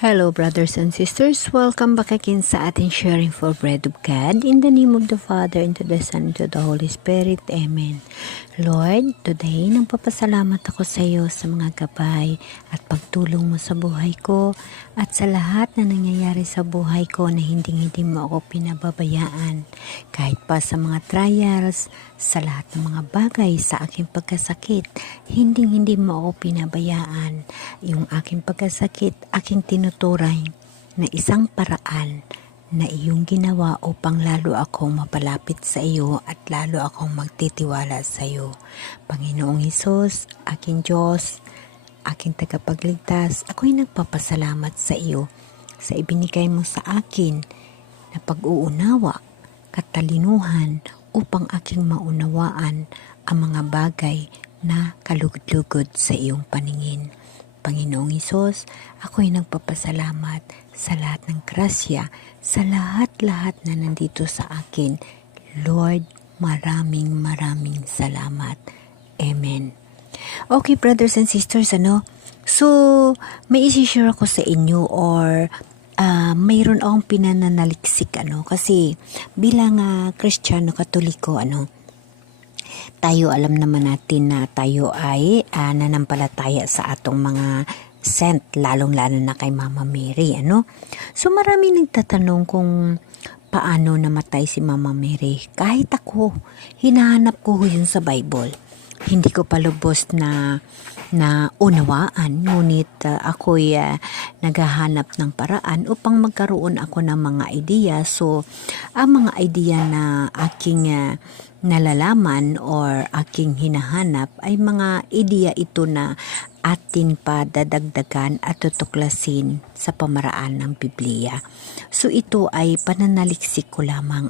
Hello brothers and sisters, welcome back again sa ating sharing for bread of God. In the name of the Father, and to the Son, and to the Holy Spirit. Amen. Lord, today nagpapasalamat ako sa iyo sa mga gabay at pagtulong mo sa buhay ko at sa lahat na nangyayari sa buhay ko na hindi mo ako pinababayaan. Kahit pa sa mga trials, sa lahat ng mga bagay sa aking pagkasakit, hindi mo ako pinabayaan. Yung aking pagkasakit, aking tinuturay na isang paraan na iyong ginawa upang lalo akong mapalapit sa iyo at lalo akong magtitiwala sa iyo. Panginoong Hesus, aking Diyos, aking tagapagligtas, ako'y nagpapasalamat sa iyo sa ibinigay mo sa akin na pag-uunawa, katalinuhan upang aking maunawaan ang mga bagay na kalugod-lugod sa iyong paningin. Panginoong Hesus, ako'y nagpapasalamat sa lahat ng grasya, sa lahat-lahat na nandito sa akin. Lord, maraming salamat. Amen. Okay, brothers and sisters, So, may isi-share ako sa inyo or mayroon akong pinananaliksik, kasi bilang Kristiyano, Katoliko, tayo alam naman natin na tayo ay nanampalataya sa atong mga saint, lalong-lalo na kay Mama Mary, So marami nagtatanong kung paano namatay si Mama Mary. Kahit ako, hinahanap ko yun sa Bible. Hindi ko pa lubos na unawaan, ngunit ako'y naghahanap ng paraan upang magkaroon ako ng mga ideya. So, ang mga ideya na aking nalalaman or aking hinahanap ay mga ideya ito na atin pa dadagdagan at tutuklasin sa pamaraan ng Biblia. So, ito ay pananaliksik ko lamang,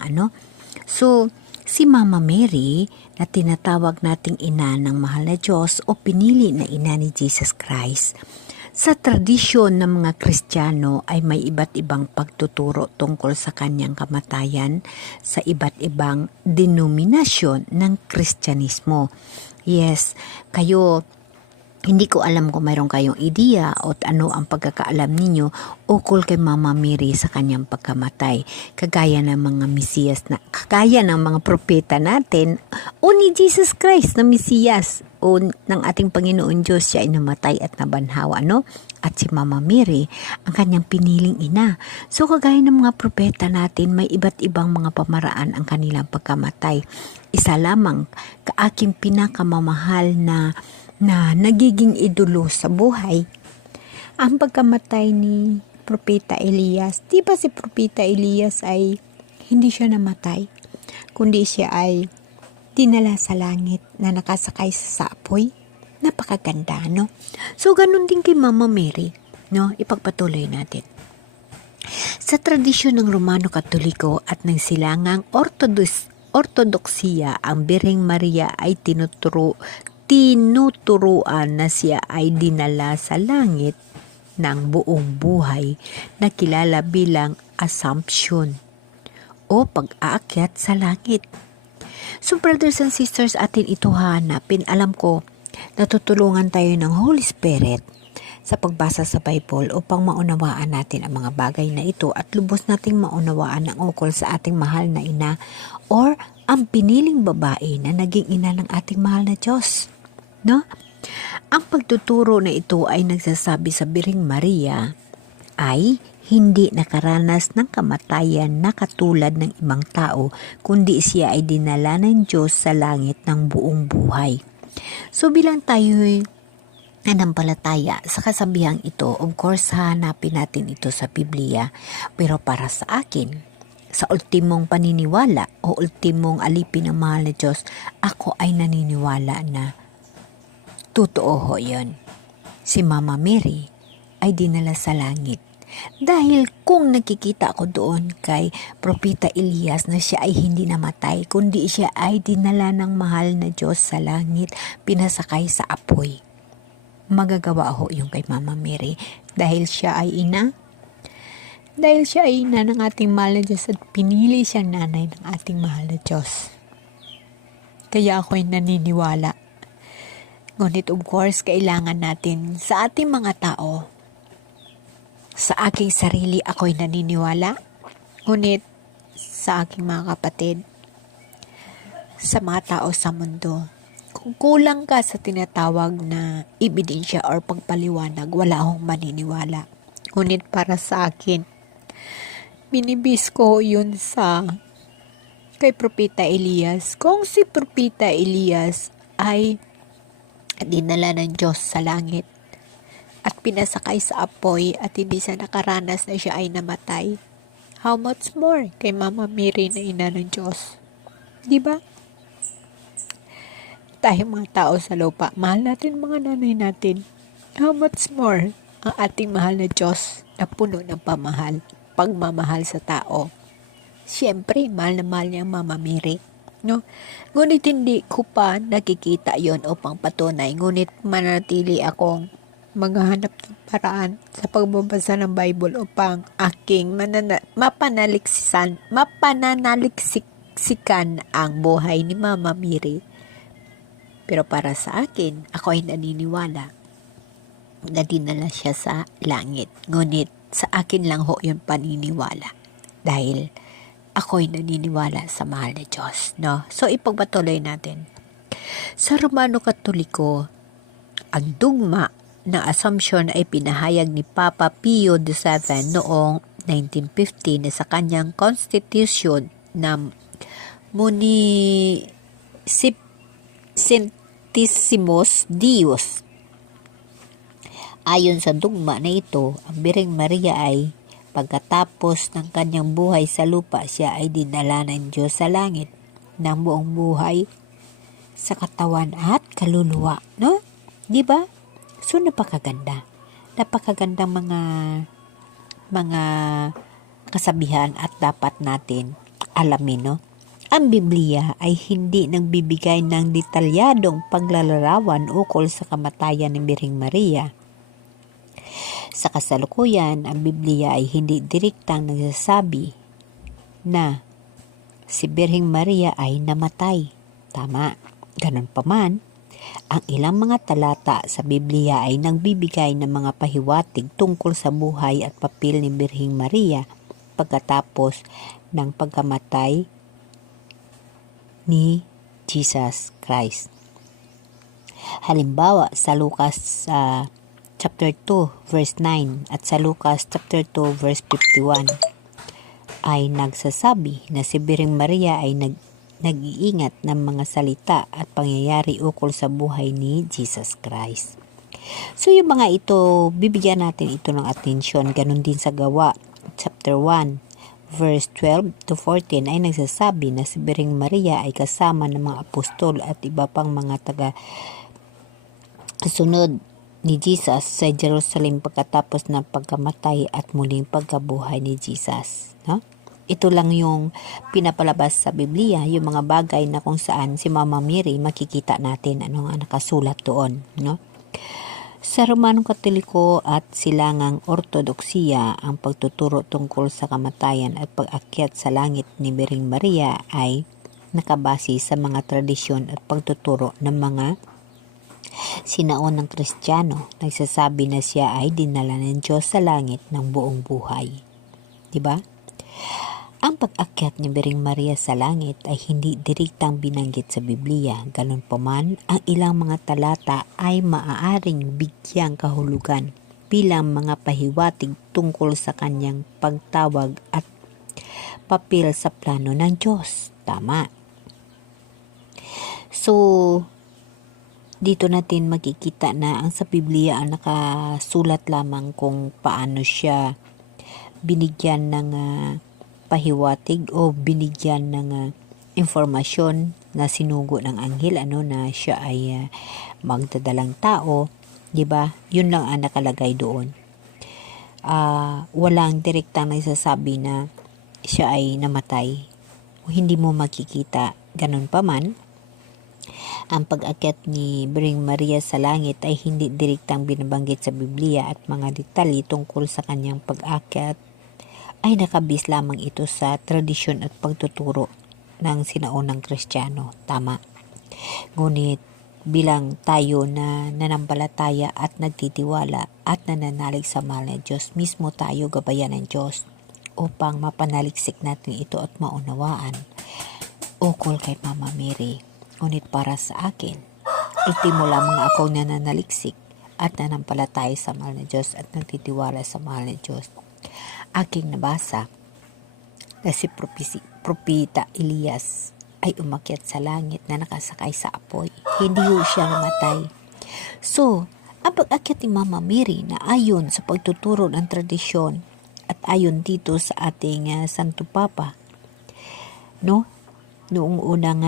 So, si Mama Mary na tinatawag nating ina ng mahal na Diyos o pinili na ina ni Jesus Christ. Sa tradisyon ng mga Kristiyano ay may iba't ibang pagtuturo tungkol sa kanyang kamatayan sa iba't ibang denominasyon ng Kristyanismo. Yes, kayo, hindi ko alam kung mayroon kayong ideya o ano ang pagkakaalam ninyo ukol kay Mama Mary sa kanyang pagkamatay. Kagaya ng mga Mesiyas kagaya ng mga propeta natin o ni Jesus Christ na Mesiyas o ng ating Panginoon Diyos, siya ay namatay at nabanhawa, At si Mama Mary, ang kanyang piniling ina. So kagaya ng mga propeta natin, may iba't ibang mga pamaraan ang kanilang pagkamatay. Isa lamang, kaaking pinakamamahal na nagiging idolo sa buhay, ang pagkamatay ni Propeta Elias. Di ba si Propeta Elias ay hindi siya namatay, kundi siya ay dinala sa langit na nakasakay sa apoy? Napakaganda, So, ganun din kay Mama Mary, Ipagpatuloy natin. Sa tradisyon ng Romano Katoliko at ng silangang Ortodoksiya, ang Birheng Maria ay tinuturuan na siya ay dinala sa langit ng buong buhay na kilala bilang Assumption o pag-aakyat sa langit. So brothers and sisters, atin ito hanapin. Alam ko, natutulungan tayo ng Holy Spirit sa pagbasa sa Bible upang maunawaan natin ang mga bagay na ito at lubos nating maunawaan ang ukol sa ating mahal na ina or ang piniling babae na naging ina ng ating mahal na Diyos. Ang pagtuturo na ito ay nagsasabi sa Birheng Maria ay hindi nakaranas ng kamatayan na katulad ng ibang tao, kundi siya ay dinala ng Diyos sa langit ng buong buhay. So bilang tayo'y nanampalataya sa kasabihang ito, of course hanapin natin ito sa Biblia, pero para sa akin, sa ultimong paniniwala o ultimong alipin ng mahal na Diyos, ako ay naniniwala na totoo yun. Si Mama Mary ay dinala sa langit. Dahil kung nakikita ko doon kay Propeta Elias na siya ay hindi namatay, kundi siya ay dinala ng mahal na Diyos sa langit, pinasakay sa apoy. Magagawa ho yung kay Mama Mary dahil siya ay ina. Dahil siya ay ina ng ating mahal na Diyos at pinili siyang nanay ng ating mahal na Diyos. Kaya ako ay naniniwala. Ngunit of course, kailangan natin sa ating mga tao Sa aking sarili ako'y naniniwala, ngunit sa aking mga kapatid, sa mga tao sa mundo, kung kulang ka sa tinatawag na ebidensya or pagpaliwanag, wala akong maniniwala. Ngunit para sa akin, binibis ko yun kay Propeta Elias. Kung si Propeta Elias ay dinala ng Diyos sa langit at pinasakay sa apoy at hindi siya nakaranas na siya ay namatay, how much more kay Mama Mary na ina ng Diyos? Diba? Tayo mga tao sa lupa, mahal natin mga nanay natin. How much more ang ating mahal na Diyos na puno ng pagmamahal sa tao. Siyempre, mahal na mahal niya ang Mama Mary. No? Ngunit hindi ko pa nakikita yon upang patunay. Ngunit manatili akong maghahanap ng paraan sa pagbabasa ng Bible upang aking mapananaliksikan ang buhay ni Mama Mary. Pero para sa akin, ako ay naniniwala na dinala siya sa langit. Ngunit sa akin lang ho yung paniniwala. Dahil ako'y naniniwala sa mahal na Diyos. No? So ipagpatuloy natin. Sa Romano Katoliko, ang dugma ng Assumption ay pinahayag ni Papa Pio XII noong 1950 na sa kanyang Constitution na Municipissimus Deus. Ayon sa dugma na ito, ang Birheng Maria ay pagkatapos ng kanyang buhay sa lupa, siya ay dinala ng Diyos sa langit ng buong buhay sa katawan at kaluluwa. No? Di ba? So, napakaganda. Napakagandang mga kasabihan at dapat natin alamin, no? Ang Biblia ay hindi nagbibigay ng detalyadong paglalarawan ukol sa kamatayan ng Birheng Maria. Sa kasalukuyan, ang Biblia ay hindi direktang nagsasabi na si Birheng Maria ay namatay. Tama. Ganun pa man, ang ilang mga talata sa Biblia ay nagbibigay ng mga pahiwatig tungkol sa buhay at papel ni Birheng Maria pagkatapos ng pagkamatay ni Jesus Christ. Halimbawa, sa Lucas chapter 2 verse 9 at sa Lucas chapter 2 verse 51 ay nagsasabi na si Birheng Maria ay nag-iingat ng mga salita at pangyayari ukol sa buhay ni Jesus Christ. So yung mga ito, bibigyan natin ito ng atensyon. Ganun din sa Gawa chapter 1 verse 12 to 14 ay nagsasabi na si Birheng Maria ay kasama ng mga apostol at iba pang mga taga-sunod ni Jesus sa Jerusalem pagkatapos ng pagkamatay at muling pagkabuhay ni Jesus. No? Ito lang yung pinapalabas sa Biblia, yung mga bagay na kung saan si Mama Mary makikita natin ano nga nakasulat doon. No? Sa Romanong Katoliko at Silangang Ortodoksiya, ang pagtuturo tungkol sa kamatayan at pag-akyat sa langit ni Birheng Maria ay nakabase sa mga tradisyon at pagtuturo ng mga sinaunang Kristiyano. Nagsasabi na siya ay dinala ng Diyos sa langit ng buong buhay. Diba? Ang pag-akyat ni Birheng Maria sa langit ay hindi direktang binanggit sa Biblia. Ganun pa man, ang ilang mga talata ay maaaring bigyang kahulugan bilang mga pahiwatig tungkol sa kanyang pagtawag at papel sa plano ng Diyos. Tama. So, dito natin makikita na ang sa Biblia ang nakasulat lamang kung paano siya binigyan ng pahiwatig o binigyan ng informasyon na sinugo ng anghel na siya ay magdadalang tao, 'di ba? Yun lang ang nakalagay doon. Walang direktang nagsasabi na siya ay namatay. O hindi mo makikita. Ganun pa man, ang pag-akyat ni Birheng Maria sa langit ay hindi direktang binabanggit sa Biblia at mga detalye tungkol sa kanyang pag-akyat ay nakabis lamang ito sa tradisyon at pagtuturo ng sinaunang Kristiyano. Tama. Ngunit bilang tayo na nanampalataya at nagtitiwala at nananalig sa mahal na Diyos, mismo tayo gabayan ng Diyos upang mapanaliksik natin ito at maunawaan. Ukol kay Mama Mary, ngunit para sa akin, ultimo lamang ako nananaliksik at nanampalataya sa mahal na Diyos at nagtitiwala sa mahal na Diyos. Aking nabasa na si Propeta Elias ay umakyat sa langit na nakasakay sa apoy. Hindi siya namatay. So, ang pag-akyat ni Mama Mary na ayon sa pagtuturo ng tradisyon at ayon dito sa ating Santo Papa, no? Noong unang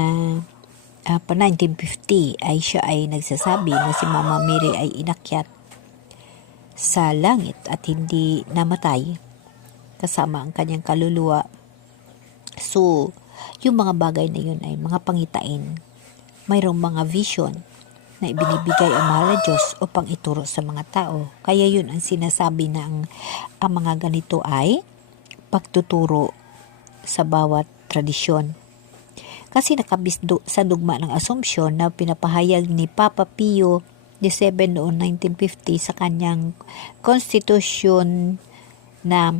pa 1950 ay siya ay nagsasabi na si Mama Mary ay inakyat sa langit at hindi namatay kasama ang kanyang kaluluwa. So, yung mga bagay na yun ay mga pangitain. Mayroong mga vision na ibinibigay ang mahal na Diyos upang ituro sa mga tao. Kaya yun ang sinasabi na ang mga ganito ay pagtuturo sa bawat tradisyon. Kasi nakabisdo sa dugma ng Assumption na pinapahayag ni Papa Pio XVII noong 1950 sa kanyang Constitution na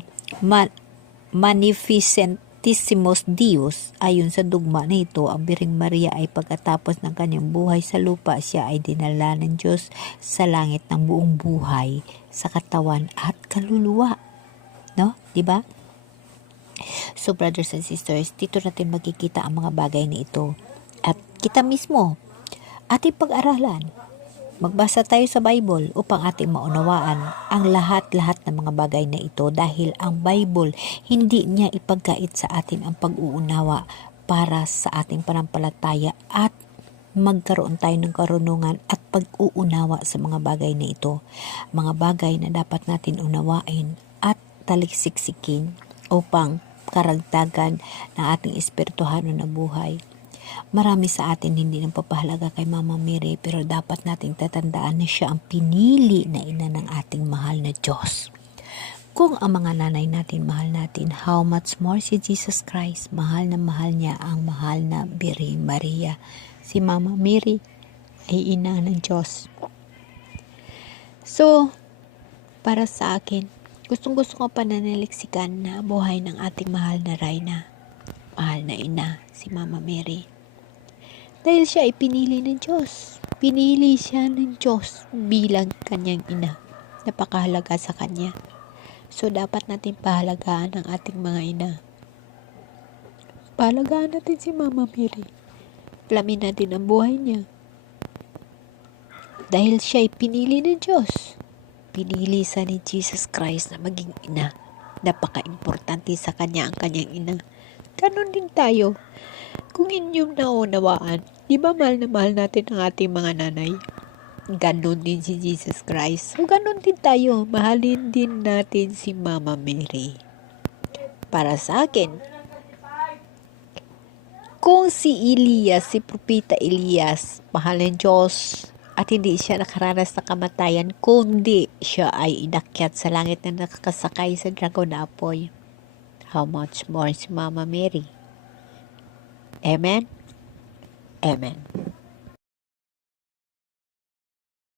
Magnificentissimus Deus. Ayon sa dugma na ito, ang Birheng Maria ay pagkatapos ng kanyang buhay sa lupa, siya ay dinala ng Diyos sa langit ng buong buhay sa katawan at kaluluwa. No? Diba? So brothers and sisters, dito natin makikita ang mga bagay na ito. At kita mismo, ating pag-aralan. Magbasa tayo sa Bible upang ating maunawaan ang lahat-lahat ng mga bagay na ito dahil ang Bible hindi niya ipagkait sa atin ang pag-uunawa para sa ating panampalataya at magkaroon tayo ng karunungan at pag-uunawa sa mga bagay na ito. Mga bagay na dapat natin unawain at taliksiksikin upang karagdagan ng ating espirituhano na buhay. Marami sa atin hindi nang papahalaga kay Mama Mary, pero dapat nating tatandaan na siya ang pinili na ina ng ating mahal na Diyos. Kung ang mga nanay natin mahal natin, how much more si Jesus Christ, mahal na mahal niya ang mahal na Birheng Maria. Si Mama Mary ay ina ng Diyos. So, para sa akin, gustong-gusto ko pananaliksikan na buhay ng ating mahal na Reyna, mahal na ina, si Mama Mary. Dahil siya ay pinili ng Diyos. Pinili siya ng Diyos bilang kanyang ina. Napakahalaga sa kanya. So, dapat natin pahalagaan ang ating mga ina. Pahalagaan natin si Mama Mary. Alamin natin ang buhay niya. Dahil siya ay pinili ng Diyos. Pinili siya ni Jesus Christ na maging ina. Napaka-importante sa kanya ang kanyang ina. Ganon din tayo. Kung inyong naunawaan, di ba mahal na mahal natin ang ating mga nanay? Ganon din si Jesus Christ. So ganon din tayo. Mahalin din natin si Mama Mary. Para sa akin, kung si Elias, si Propeta Elias, mahal ng Diyos, at hindi siya nakaranas ng kamatayan, kundi siya ay inakyat sa langit na nakakasakay sa dragon na apoy, how much more si Mama Mary? Amen? Amen.